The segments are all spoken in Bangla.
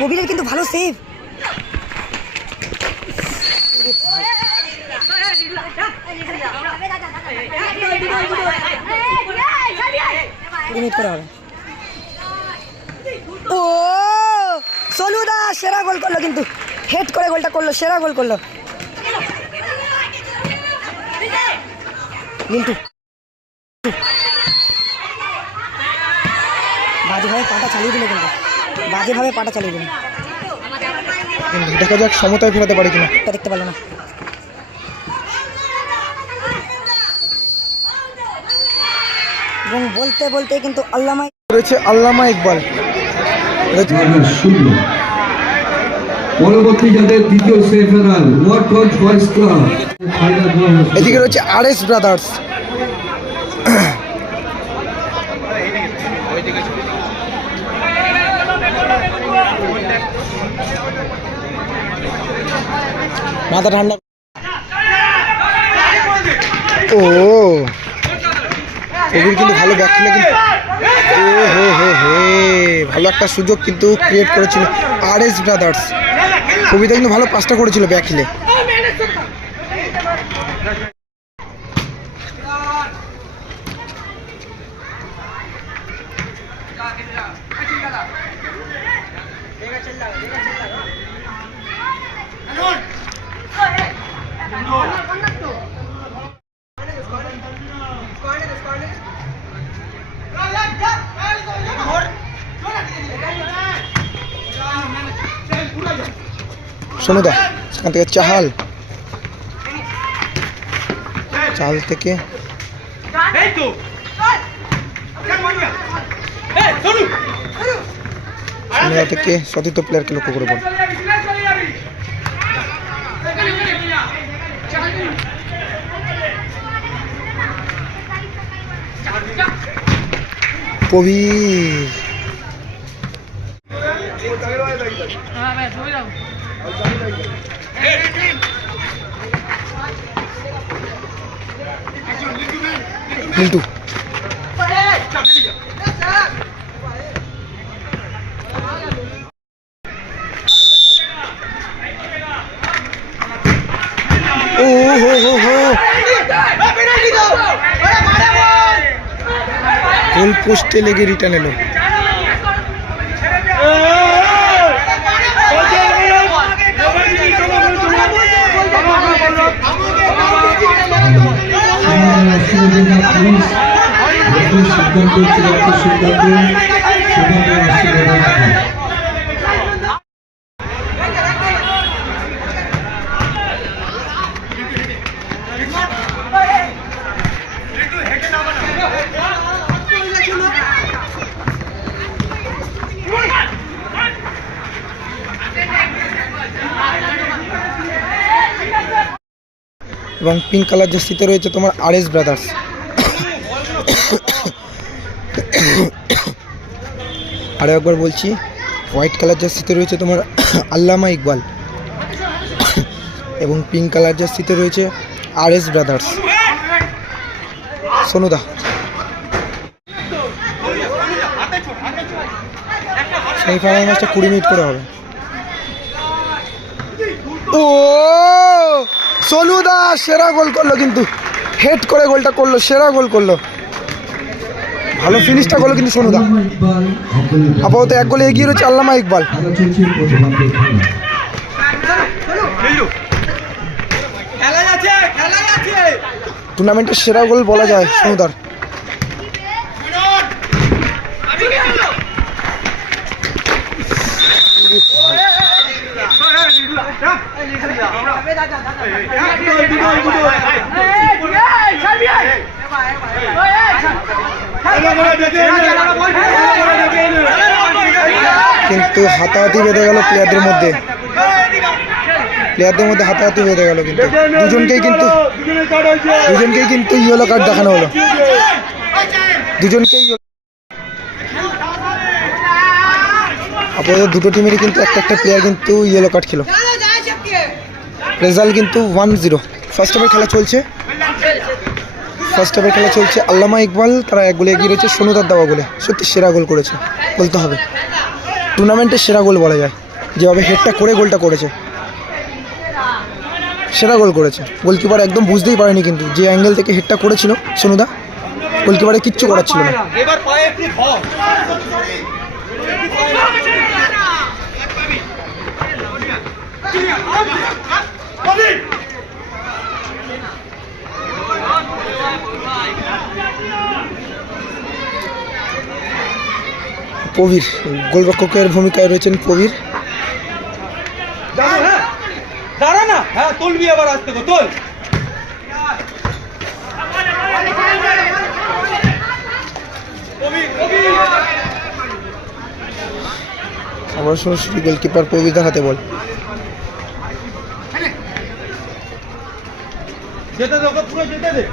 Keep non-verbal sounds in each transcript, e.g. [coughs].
কবিরের কিন্তু ভালো ও সেরা গোল করল কিন্তু। হেড করে গোলটা করল, সেরা গোল করল। মিন্টু। বাজেভাবে পাটা চালিয়ে দিল কিন্তু। বাজেভাবে পাটা চালিয়ে দিল। দেখা যাক সমতায় ফেরাতে পারে কিনা। এটা দেখতে পারল না। এবং বলতে বলতে কিন্তু আল্লামা রয়েছে আল্লামা ইকবাল। পরবর্তী যাদের দ্বিতীয় সেমিফাইনাল ওয়াটগঞ্জ বয়েজ ক্লাব এদিকে রয়েছে আর এস ব্রাদার্স। মাথা ঠান্ডা। ও। কবির কিন্তু ভালো ব্যাক খেলে কিন্তু ও হো হো হে। ভালো একটা সুযোগ কিন্তু ক্রিয়েট করেছিল আর এস ব্রাদার্স কবিতা কিন্তু ভালো পাসটা করেছিল ব্যাক খেলে। সোনুদা সেখান থেকে চাহাল। চাল থেকে সোনুদা থেকে সতীর্থ প্লেয়ারকে লক্ষ্য করে বল। কবির মিন্টু। ও হো হো হো গোল পোস্টে লেগে রিটার্ন এলো। এবং পিঙ্ক কালার জার্সিতে রয়েছে তোমার আর এস ব্রাদার্স [coughs] আরও একবার বলছি হোয়াইট কালার জার্সিতে রয়েছে তোমার [coughs] আল্লামা ইকবাল [coughs] এবং পিঙ্ক কালার জার্সিতে রয়েছে আর এস ব্রাদার্স সোনুদা সেমিফাইনাল ম্যাচটা কুড়ি মিনিট করে হবে। ও! সোনুদা সেরা গোল করল কিন্তু। হেড করে গোলটা করল, সেরা গোল করল। ভালো ফিনিশটা করল কিন্তু সোনুদা আপাতত এক গোলে এগিয়ে রয়েছে আল্লামা ইকবাল টুর্নামেন্টের সেরা গোল বলা যায় সোনুদার কিন্তু হাতাহাতি বেঁধে গেল প্লেয়ারদের মধ্যে। প্লেয়ারদের মধ্যে হাতাহাতি বেঁধে গেল কিন্তু। দুজনকেই কিন্তু দুজনকেই কিন্তু ইয়েলো কার্ড দেখানো হলো। দুজনকেই আপাতত দুটো টিমেরই কিন্তু একটা একটা প্লেয়ার কিন্তু ইয়েলো কার্ড খেলো। রেজাল্ট কিন্তু ওয়ান জিরো ফার্স্ট হাফের খেলা চলছে। ফার্স্ট হাফের খেলা চলছে, আল্লামা ইকবাল, তারা এক গোলে এগিয়ে রয়েছে সোনুদার দেওয়া গোলে। সত্যি সেরা গোল করেছে, বলতে হবে। টুর্নামেন্টের সেরা গোল বলা যায়। যেভাবে হেডটা করে গোলটা করেছে। সেরা গোল করেছে। গোলকিপার একদম বুঝতেই পারেনি কিন্তু, যে অ্যাঙ্গেল থেকে হেডটা করেছিল সোনুদা গোলকিপারে কিচ্ছু করার ছিল না। প্রবীর গোলরক্ষকের ভূমিকায় রয়েছেন প্রবীর। হ্যাঁ? দাঁড়া না। হ্যাঁ তুলবি এবার আসতে তোল। আবার সরাসরি গোলকিপার প্রবীরদার হাতে বল। যেতে দে পুরো যেতে দে।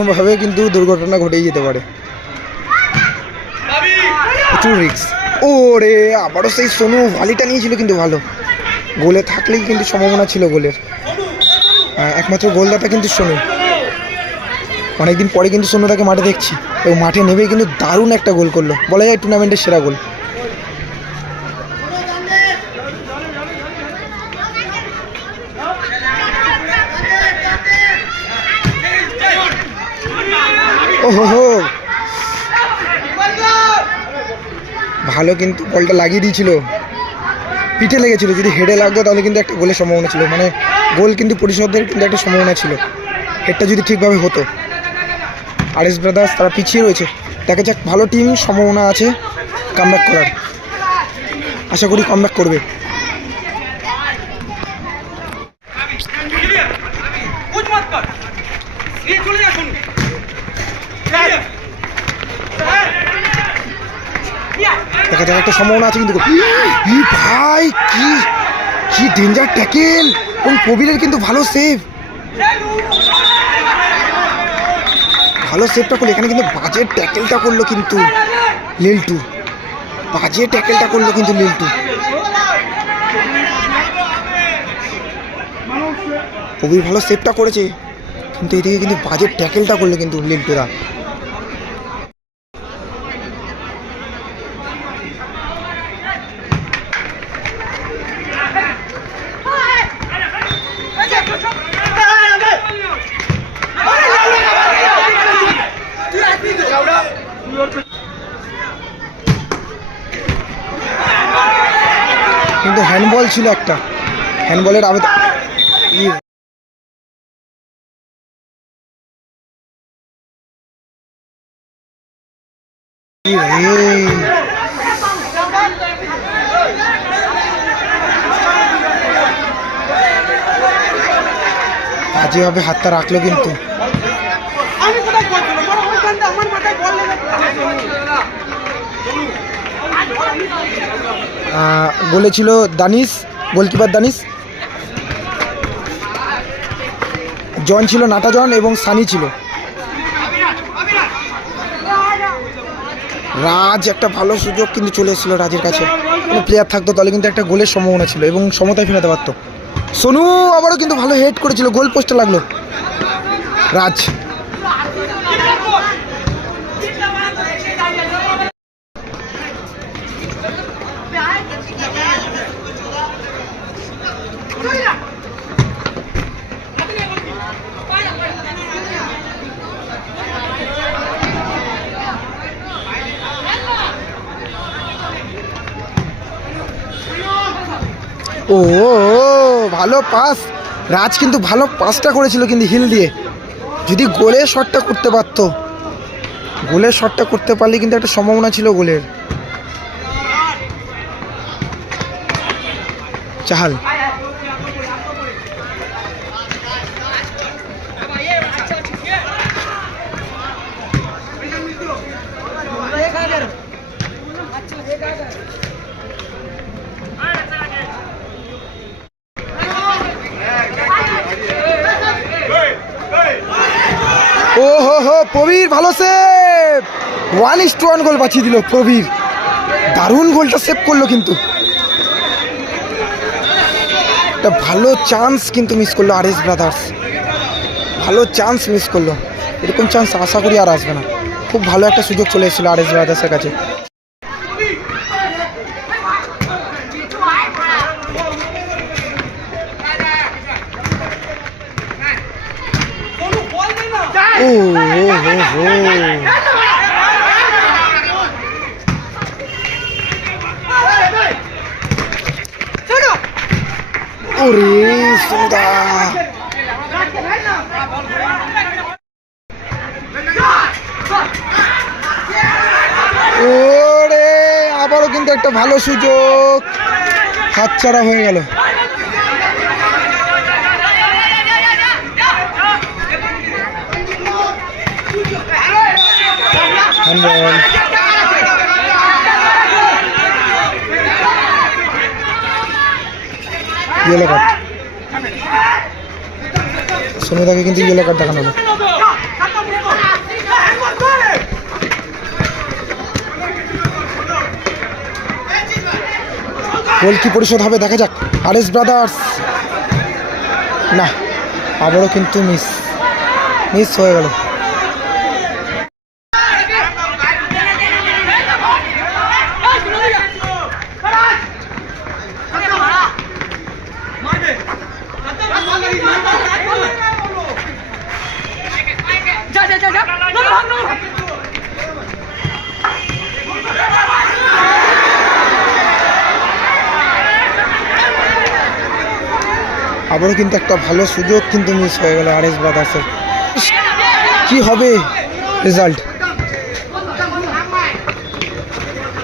ভাবে কিন্তু দুর্ঘটনা ঘটেই যেতে পারে। প্রচুর রিক্স ও রে আবারও সেই সোনু ভালিটা নিয়েছিল কিন্তু ভালো। গোলে থাকলেই কিন্তু সম্ভাবনা ছিল গোলের। আহ, একমাত্র গোলদাতা কিন্তু সোনু। অনেকদিন পরে কিন্তু সোনুদাকে মাঠে দেখছি। এবং মাঠে নেমে কিন্তু দারুণ একটা গোল করল। বলা যায় টুর্নামেন্টের সেরা গোল। ভালো কিন্তু বলটা লাগিয়ে দিয়েছিল। পিঠে লেগেছিল, যদি হেডে লাগতো তাহলে কিন্তু একটা গোলের সম্ভাবনা ছিল। মানে গোল কিন্তু পরিশোধের কিন্তু একটা সম্ভাবনা ছিল। হেডটা যদি ঠিকভাবে হতো। আর এস ব্রাদার্স তারা পিছিয়ে রয়েছে। দেখা যাক, ভালো টিম সম্ভাবনা আছে কামব্যাক করার। আশা করি কামব্যাক করবে। দেখা যাক, একটা সম্ভাবনা আছে কিন্তু। ভাই, কি কি ডেঞ্জার ট্যাকেল এবং প্রবীরের কিন্তু ভালো সেভ ভালো সেভটা করল, এখানে কিন্তু বাজে ট্যাকেলটা করল কিন্তু লিল্টু বাজে ট্যাকেলটা করল কিন্তু লিল্টু খুবই ভালো সেভটা করেছে, কিন্তু এদিকে কিন্তু বাজে ট্যাকেলটা করল কিন্তু লিল্টুরা কিন্তু হ্যান্ডবল ছিল একটা। হ্যান্ডবলের আবেদন বাজেভাবে হাতটা রাখল কিন্তু। আমার গোলে ছিল দানিশ, গোলকিপার দানিশ। জন ছিল নাটা জন এবং সানি ছিল। রাজ একটা ভালো সুযোগ কিন্তু চলে এসেছিল রাজের কাছে। কোনো প্লেয়ার থাকতো তাহলে কিন্তু একটা গোলের সম্ভাবনা ছিল এবং সমতায় ফেরাতে পারতো। সোনু আবারও কিন্তু ভালো হেড করেছিল গোল পোস্টে লাগল। রাজ। ও ভালো পাস। রাজ কিন্তু ভালো পাসটা করেছিল কিন্তু হিল দিয়ে। যদি গোলের শটটা করতে পারত। গোলের শটটা করতে পারলে কিন্তু একটা সম্ভাবনা ছিল গোলের। চাহাল। ভালো save one is to one goal বাঁচিয়ে দিল প্রবীর। দারুণ গোলটা সেভ করল কিন্তু। একটা ভালো চান্স কিন্তু মিস করল আর এস ব্রাদার্স ভালো চান্স মিস করল। এরকম চান্স আশা করি আর আসবে না। খুব ভালো একটা সুযোগ চলে এসেছিল আর এস ব্রাদার্সের কাছে। ওরে ওরে আবারও কিন্তু একটা ভালো সুযোগ। হাতছাড়া হয়ে গেল। ইয়েলো কার্ড সুমিতাকে কিন্তু ইয়েলো কার্ড দেখানো হলো। গোল কি পরিশোধ হবে, দেখা যাক। আর এস ব্রাদার্স না, আবারও কিন্তু মিস মিস হয়ে গেল যা যা যা যা না ভাগ না ভাগ আবারও কিন্তু একটা ভালো সুযোগ কিন্তু মিস হয়ে গেল আর এস ব্রাদার্সের কি হবে রেজাল্ট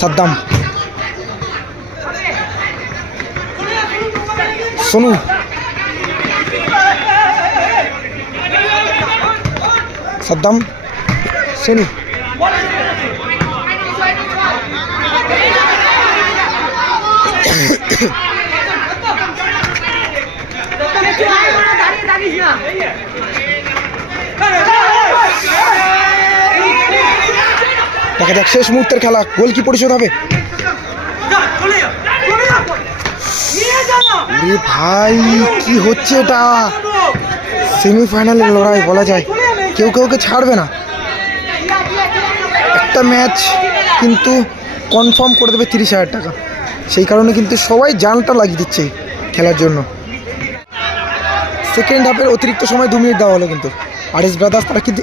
সাদ্দাম। সোনু। সাদ্দাম সোনু। দেখা যাক, শেষ মুহূর্তের খেলা। গোল কি পরিশোধ হবে? ভাই, কি হচ্ছে এটা? সেমিফাইনালের লড়াই বলা যায়। কেউ কাউকে ছাড়বে না। একটা ম্যাচ কিন্তু কনফার্ম করে দেবে তিরিশ হাজার টাকা। সেই কারণে কিন্তু সবাই জানটা লাগিয়ে দিচ্ছে খেলার জন্য। সেকেন্ড হাফের অতিরিক্ত সময় দু মিনিট দেওয়া হলো কিন্তু। আর এস ব্রাদার্স তারা কিন্তু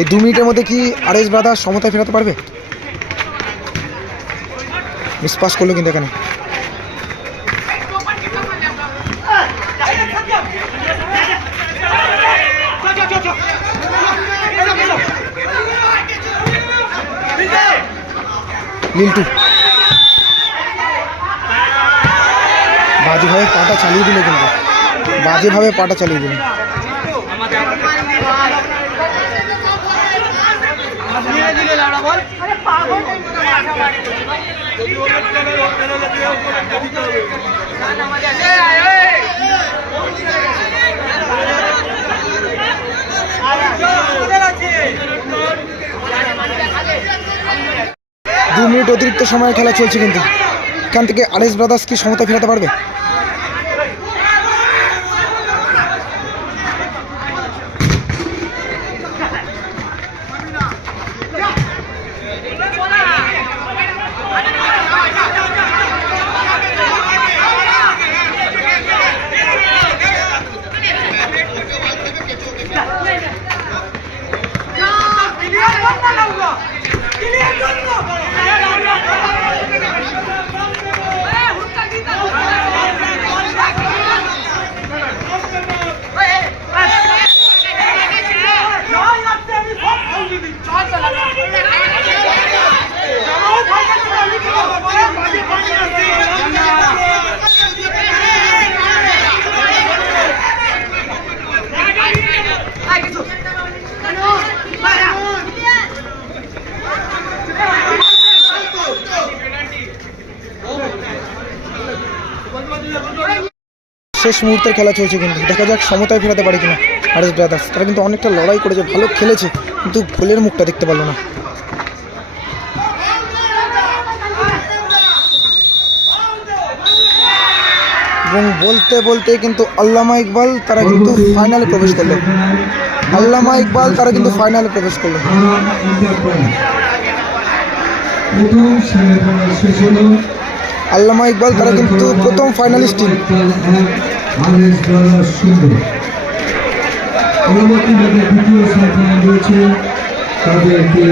এই দু মিনিটের মধ্যে কি আর এস ব্রাদার্স সমতায় ফেরাতে পারবে? মিস পাস করল কিন্তু এখানে। লিন্টু বাজেভাবে পাটা চালিয়ে দিল কিন্তু। বাজেভাবে পাটা চালিয়ে দিল। নিয়ে দিলে লাড়া বল আরে পাগল মিনিট অতিরিক্ত সময়ে খেলা চলছে কিন্তু। এখান থেকে আরেস ব্রাদার্স কি সমতা ফেরাতে পারবে? শেষ মুহূর্তের খেলা চলছে কিন্তু। দেখা যাক সমতায় ফেরাতে পারে কিনা আর এস ব্রাদার্স। তারা কিন্তু অনেকটা লড়াই করেছে, ভালো খেলেছে, কিন্তু গোলের মুখটা দেখতে পারল না। এবং বলতে বলতে কিন্তু আল্লামা ইকবাল, তারা কিন্তু ফাইনালে প্রবেশ করল। আল্লামা ইকবাল, তারা কিন্তু ফাইনালে প্রবেশ করল। আল্লামা ইকবাল, তারা কিন্তু প্রথম ফাইনালিস্ট টিম আরএস দ্বারা সুন্দর। পরবর্তী ম্যাচে দ্বিতীয় সেমিফাইনাল রয়েছে। তাদেরকে